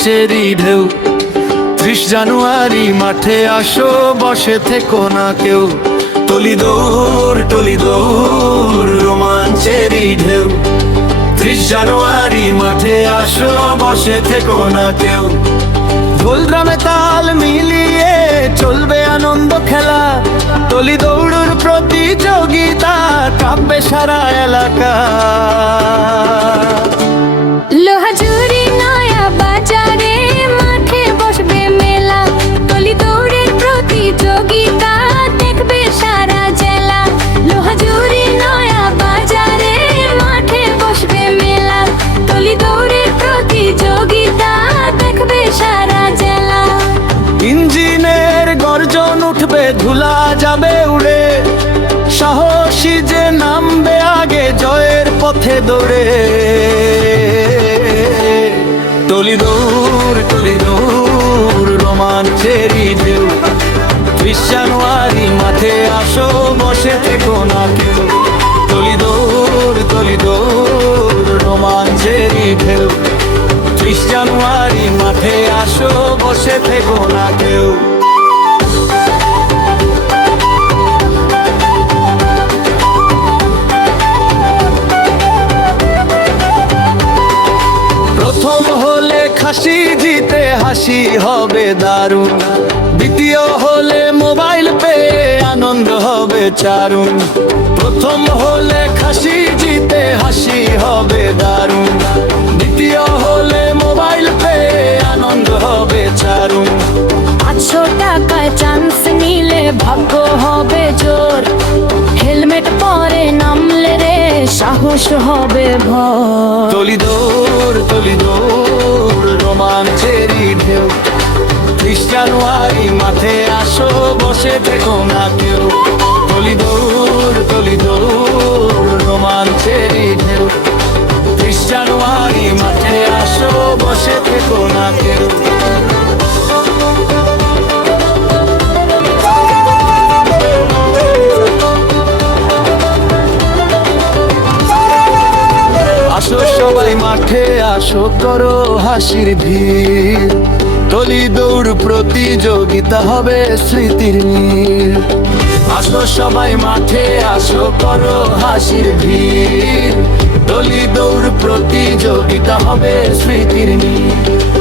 রোমাঞ্চেরই ঢেউ। 30 জানুয়ারি মাঠে আসো, বসে থেকো না কেউ। টলি দৌড় রোমাঞ্চেরই ঢেউ। 30 জানুয়ারি মাঠে আসো, বসে থেকো না কেউ। ঢোল ড্রামে তাল মিলিয়ে চলবে আনন্দ খেলা। টলি দৌড়ের প্রতিযোগিতা, কাঁপবে সারা এলাকা। লোহাজুরি নয়া বাজারে মাঠে বসবে মেলা। টলি দৌড়ের প্রতিযোগিতা, দেখবে সারা জেলা। লোহাজুরি নয়া বাজারে মাঠে বসবে মেলা। টলি দৌড়ের প্রতিযোগিতা, দেখবে সারা জেলা। ইঞ্জিনের গর্জন উঠবে, ধুলা যাবে উড়ে। সাহসী যে নামবে আগে, জয়ের পথে দৌড়ে। টলি দৌড় রোমাঞ্চেরই ঢেউ। 30 জানুয়ারি মাঠে আসো, বসে থেকো না কেউ। টলি দৌড় রোমাঞ্চেরই ঢেউ। 30 জানুয়ারি মাঠে আসো, বসে থেকো না কেউ। প্রথম হলে খাসি জিতে হাসি হবে দারুণ। দ্বিতীয় হলে মোবাইল পেয়ে আনন্দ হবে চারুণ। প্রথম হলে খাসি জিতে হাসি হবে দারুণ। দ্বিতীয় হলে মোবাইল পেয়ে আনন্দ হবে চারুণ। 500 টাকায় চান্স নিলে ভাগ্য হবে জোর। হেলমেট পরে নামলে রে সাহস হবে ভর। টলি দৌড় রোমাঞ্চেরই ঢেউ। 30 জানুয়ারি মাঠে আসো, বসে থেকো না কেউ। টলি দৌড় রোমাঞ্চেরই ঢেউ। 30 জানুয়ারি মাঠে আসো, বসে থেকো না কেউ। আসো সবাই মাঠে আসো, করো হাসির ভিড়। টলি দৌড় প্রতিযোগিতা হবে স্মৃতির নীড়। আসো সবাই মাঠে আসো, করো হাসির ভিড়। টলি দৌড় প্রতিযোগিতা হবে স্মৃতির নীড়।